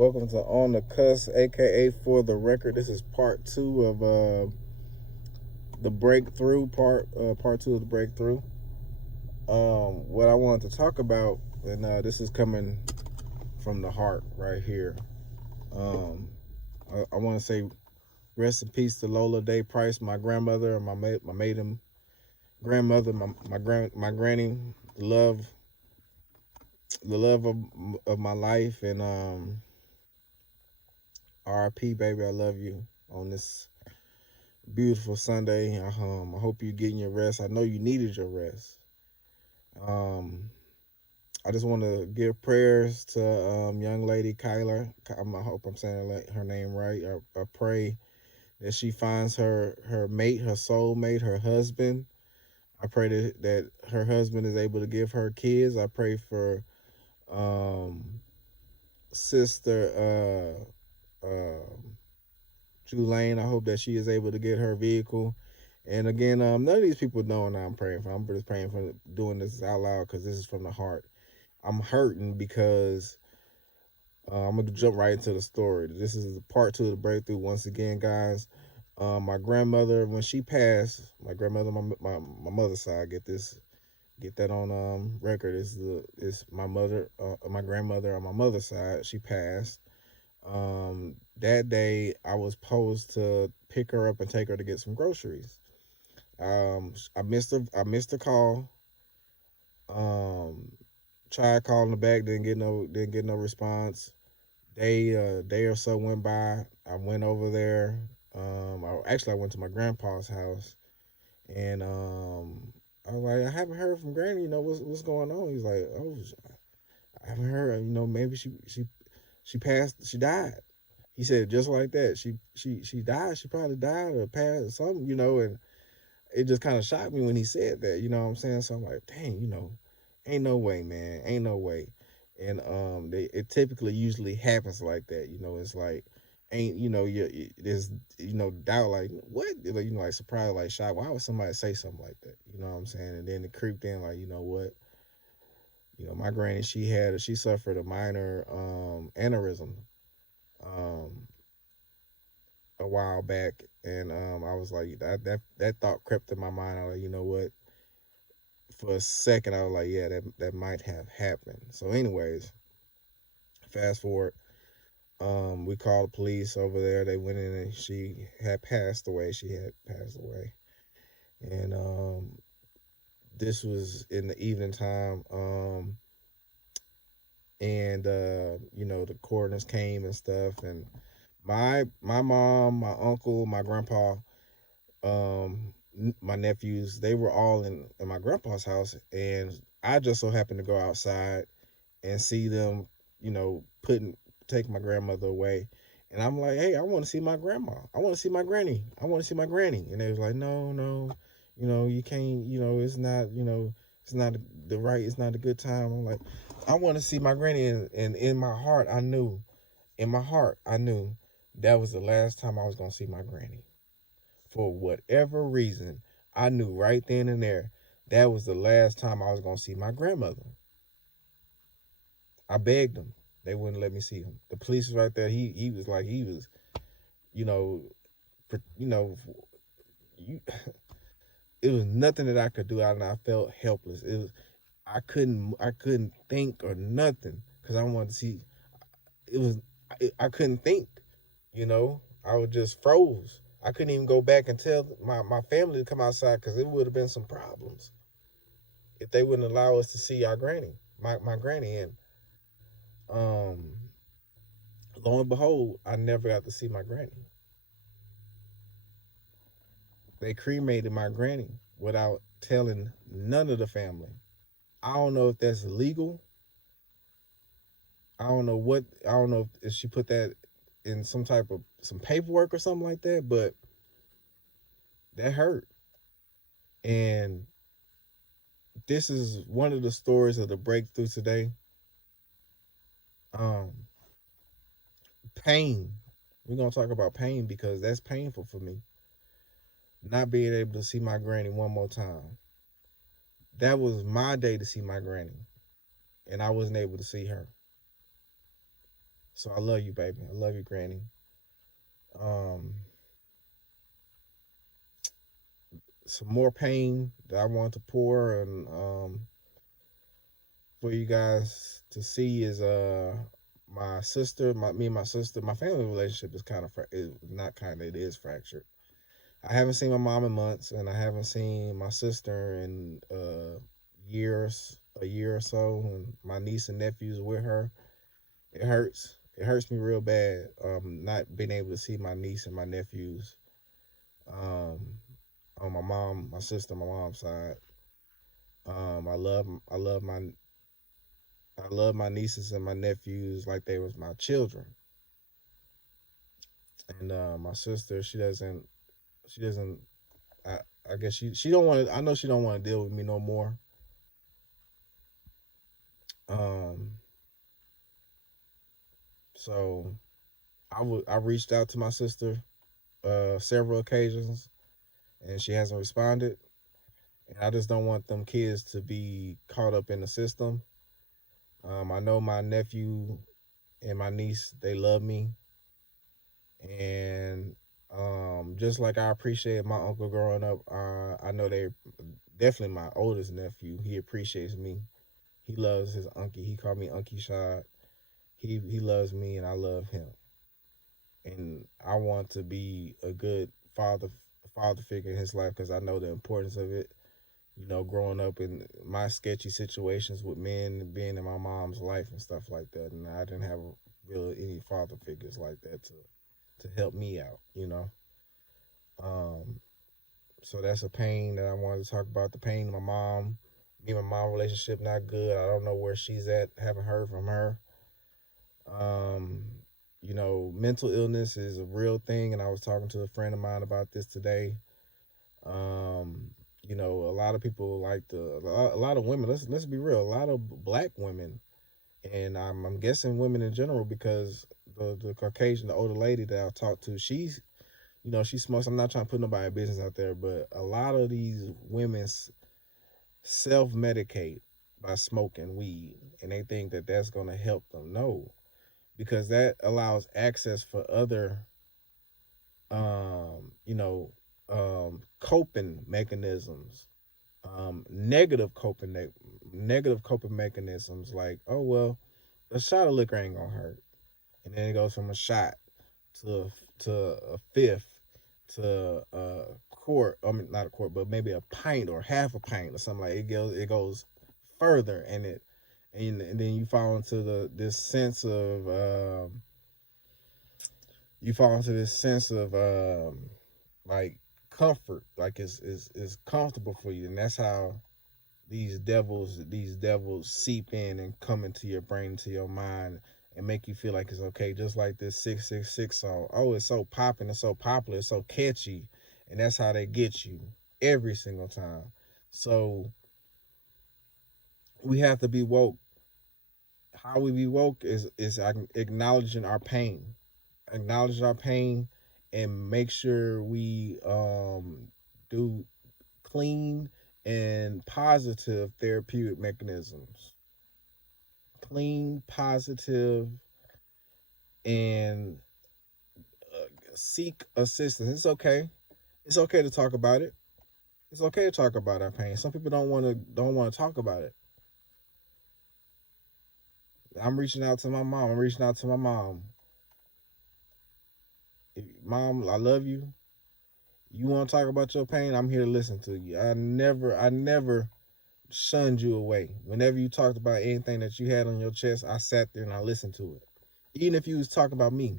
Welcome to On the Cuss, aka For the Record. This is part two of the breakthrough part two of the breakthrough. What I wanted to talk about, and this is coming from the heart right here. Um, I want to say rest in peace to Lola Day Price, my grandmother, and my maiden grandmother, my granny, the love, the love of my life, and R.I.P. baby, I love you on this beautiful Sunday. I hope you're getting your rest. I know you needed your rest. Um, I just want to give prayers to young lady Kyla. I hope I'm saying her name right. I pray that she finds her mate, her soulmate, her husband. I pray that her husband is able to give her kids. I pray for um, sister Julane. I hope that she is able to get her vehicle. And again, none of these people know what I'm praying for. I'm just praying for doing this out loud because this is from the heart. I'm hurting because I'm gonna jump right into the story. This is part two of the breakthrough. Once again, guys, my grandmother, when she passed, my grandmother, my mother's side, get that on record. Is my mother, my grandmother on my mother's side. She passed. That day I was supposed to pick her up and take her to get some groceries. I missed the call. Um, tried calling her back, didn't get no response. Day or so went by. I went over there. I went to my grandpa's house, and I was like, I haven't heard from Granny. You know what's going on? He's like, oh, I haven't heard. You know, maybe she passed. She died. He said just like that. She died. She probably died or passed or something. You know, and it just kind of shocked me when he said that. You know what I'm saying? So I'm like, dang. You know, ain't no way, man. Ain't no way. And it typically usually happens like that. You know, it's like ain't there's doubt like what like surprise like shock. Why would somebody say something like that? You know what I'm saying? And then it creeped in like what. My granny, she suffered a minor aneurysm um a while back, and I was like that thought crept in my mind. I was like, you know what? For a second, I was like, yeah, that might have happened. So, anyways, fast forward. We called the police over there. They went in and she had passed away. She had passed away, and this was in the evening time. And the coroners came and stuff, and my mom, my uncle, my grandpa, my nephews, they were all in my grandpa's house, and I just so happened to go outside and see them, take my grandmother away. And I'm like, hey, I want to see my grandma. I want to see my granny. I want to see my granny. And they was like, no, no, you can't, it's not, it's not it's not a good time. I'm like, I want to see my granny. And in my heart, I knew that was the last time I was going to see my granny. For whatever reason, I knew right then and there that was the last time I was going to see my grandmother. I begged them. They wouldn't let me see him. The police was right there. He was like you know, you know, you, it was nothing that I could do, and I felt helpless. It was I couldn't think or nothing because I wanted to see. It was I couldn't think. I was just froze. I couldn't even go back and tell my family to come outside because it would have been some problems if they wouldn't allow us to see our granny, my granny, and um, lo and behold, I never got to see my granny. They cremated my granny without telling none of the family. I don't know if that's legal. I don't know if she put that in some type of some paperwork or something like that, but that hurt. And this is one of the stories of the breakthrough today. Um, Pain. We're gonna talk about pain because that's painful for me. Not being able to see my granny one more time. That was my day to see my granny, and I wasn't able to see her. So I love you, baby. I love you, Granny. Um, some more pain that I want to pour and for you guys to see is my sister, me and my sister, my family relationship is kind of is not kind of, it is fractured. I haven't seen my mom in months, and I haven't seen my sister in a year or so. And my niece and nephews are with her. It hurts. It hurts me real bad. Not being able to see my niece and my nephews. Um, on my sister, my mom's side. I love my nieces and my nephews like they was my children. And my sister, she doesn't. I, I guess she don't want to. I know she don't want to deal with me no more. Um, so I reached out to my sister several occasions, and she hasn't responded. And I just don't want them kids to be caught up in the system. I know my nephew and my niece, they love me, and just like I appreciated my uncle growing up, I know they definitely my oldest nephew. He appreciates me. He loves his uncle. He called me Uncle Shad. He loves me, and I love him. And I want to be a good father figure in his life because I know the importance of it. You know, growing up in my sketchy situations with men, being in my mom's life and stuff like that, and I didn't have really any father figures like that to help me out. You know, um, so that's a pain that I wanted to talk about. The pain of my mom, me and my mom relationship not good. I don't know where she's at. Haven't heard from her. Um, you know, mental illness is a real thing, and I was talking to a friend of mine about this today. Um, you know, a lot of people like a lot of women. Let's be real. A lot of black women, and I'm guessing women in general because the Caucasian, the older lady that I talked to, she's you know she smokes. I'm not trying to put nobody's business out there, but a lot of these women self medicate by smoking weed, and they think that that's gonna help them. No, because that allows access for other you know coping mechanisms, negative coping mechanisms like, oh well, a shot of liquor ain't gonna hurt, and then it goes from a shot to a fifth to a quart. I mean, not a quart, but maybe a pint or half a pint or something like it goes further, and then you fall into this sense of like comfort, like it's comfortable for you, and that's how these devils seep in and come into your brain, into your mind, and make you feel like it's okay. Just like this 666 song. Oh, it's so popping, it's so popular, it's so catchy, and that's how they get you every single time. So we have to be woke. How we be woke is acknowledging our pain, acknowledge our pain, and make sure we do clean and positive therapeutic mechanisms. Clean, positive, and seek assistance. It's okay. It's okay to talk about it. It's okay to talk about our pain. Some people don't want to talk about it. I'm reaching out to my mom. I'm reaching out to my mom. Mom, I love you. You want to talk about your pain? I'm here to listen to you. I never shunned you away. Whenever you talked about anything that you had on your chest, I sat there and I listened to it. Even if you was talking about me,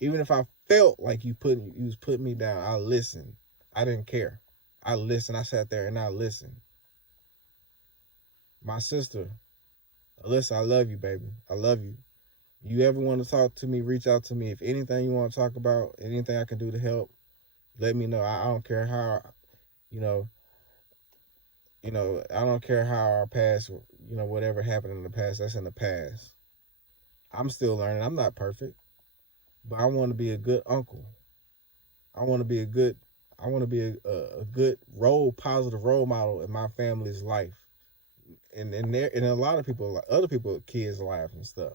even if I felt like you was putting me down, I listened. I didn't care. I listened. I sat there and I listened. My sister, Alyssa, I love you, baby. I love you. You ever want to talk to me, reach out to me. If anything you want to talk about, anything I can do to help, let me know. I don't care how, you know, I don't care how our past, whatever happened in the past, that's in the past. I'm still learning. I'm not perfect, but I want to be a good uncle. I want to be a good, I want to be a good positive role model in my family's life, and a lot of people, other people, kids' lives and stuff.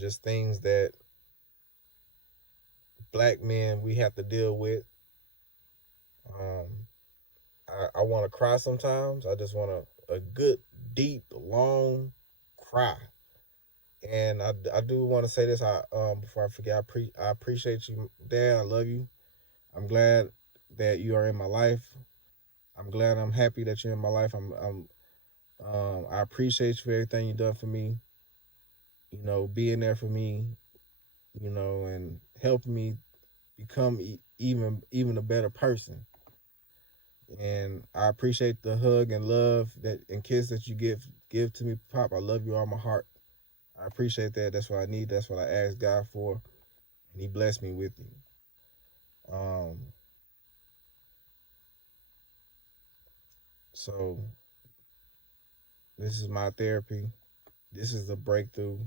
just things that black men we have to deal with. Um, I want to cry sometimes. I just want a good, deep, long cry. And I do want to say this. Before I forget, I appreciate you, Dad. I love you. I'm glad that you are in my life. I'm glad. I'm happy that you're in my life. I appreciate you for everything you've done for me. You know, being there for me. You know, and helping me become even a better person. And I appreciate the hug and love that and kiss that you give to me, Pop. I love you all my heart. I appreciate that. That's what I need. That's what I asked God for, and He blessed me with you. Um, so this is my therapy. This is the breakthrough.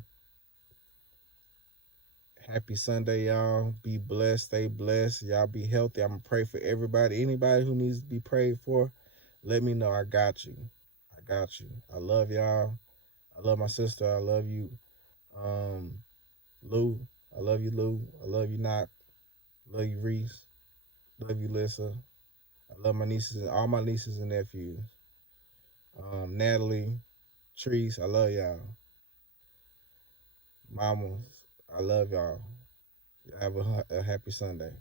Happy Sunday, y'all. Be blessed. Stay blessed. Y'all be healthy. I'm gonna pray for everybody. Anybody who needs to be prayed for, let me know. I got you. I got you. I love y'all. I love my sister. I love you, um, Lou. I love you, Lou. I love you, Knock. Love you, Reese. Love you, Lissa. I love my nieces, all my nieces and nephews. Natalie, Treese, I love y'all. Mamas, I love y'all. Have a happy Sunday.